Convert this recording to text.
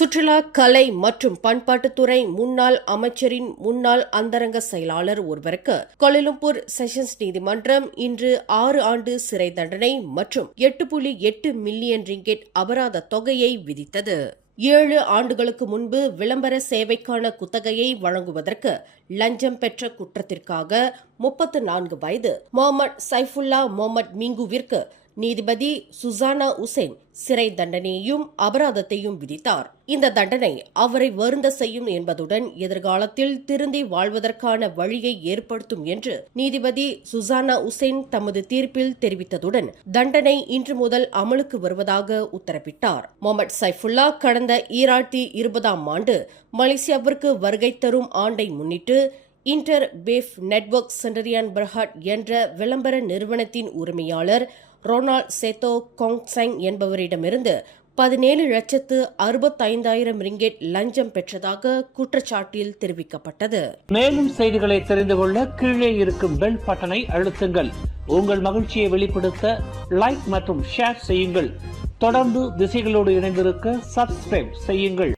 சுற்றுலா, கலை மற்றும் பண்பாட்டுத்துறை முன்னாள் அமைச்சரின் முன்னாள் அந்தரங்க செயலாளர் ஒருவருக்கு கோலாலம்பூர் செஷன்ஸ் நீதிமன்றம் இன்று 6 ஆண்டு சிறை தண்டனை மற்றும் 8.8 மில்லியன் ரிங்கெட் அபராத தொகையை விதித்தது. 7 ஆண்டுகளுக்கு முன்பு விளம்பர சேவைக்கான குத்தகையை வழங்குவதற்கு லஞ்சம் பெற்ற குற்றத்திற்காக 34 வயது முகமது சைஃபுல்லா முகமது மிங்குவிற்கு நீதிபதி சுசானா உசேன் சிறை தண்டனையையும் அபராதத்தையும் விதித்தார். இந்த தண்டனை அவரை வருந்த செய்யும் என்பதுடன் எதிர்காலத்தில் திருந்தி வாழ்வதற்கான வழியை ஏற்படுத்தும் என்று நீதிபதி சுசானா உசேன் தமது தீர்ப்பில் தெரிவித்ததுடன் தண்டனை இன்று முதல் அமலுக்கு வருவதாக உத்தரவிட்டார். முகமது சைஃபுல்லா கடந்த 2020ஆம் ஆண்டு மலேசியாவிற்கு வருகை தரும் ஆண்டை முன்னிட்டு இன்டர் பேஃப் நெட்வொர்க் சென்டரியான் பர்ஹாட் என்ற விளம்பர நிறுவனத்தின் உரிமையாளர் ரொனால்ட் சேத்தோ கோங்செங் என்பவரிடமிருந்து 17,65,000 ரிங்கெட் லஞ்சம் பெற்றதாக குற்றச்சாட்டில் தெரிவிக்கப்பட்டது. மேலும் செய்திகளை தெரிந்து கொள்ள கீழே இருக்கும் பெல் பட்டனை அழுத்துங்கள். உங்கள் மகிழ்ச்சியை வெளிப்படுத்த லைக் மற்றும் ஷேர் செய்யுங்கள். தொடர்ந்து திசைகளோடு இணைந்திருக்க சப்ஸ்கிரைப் செய்யுங்கள்.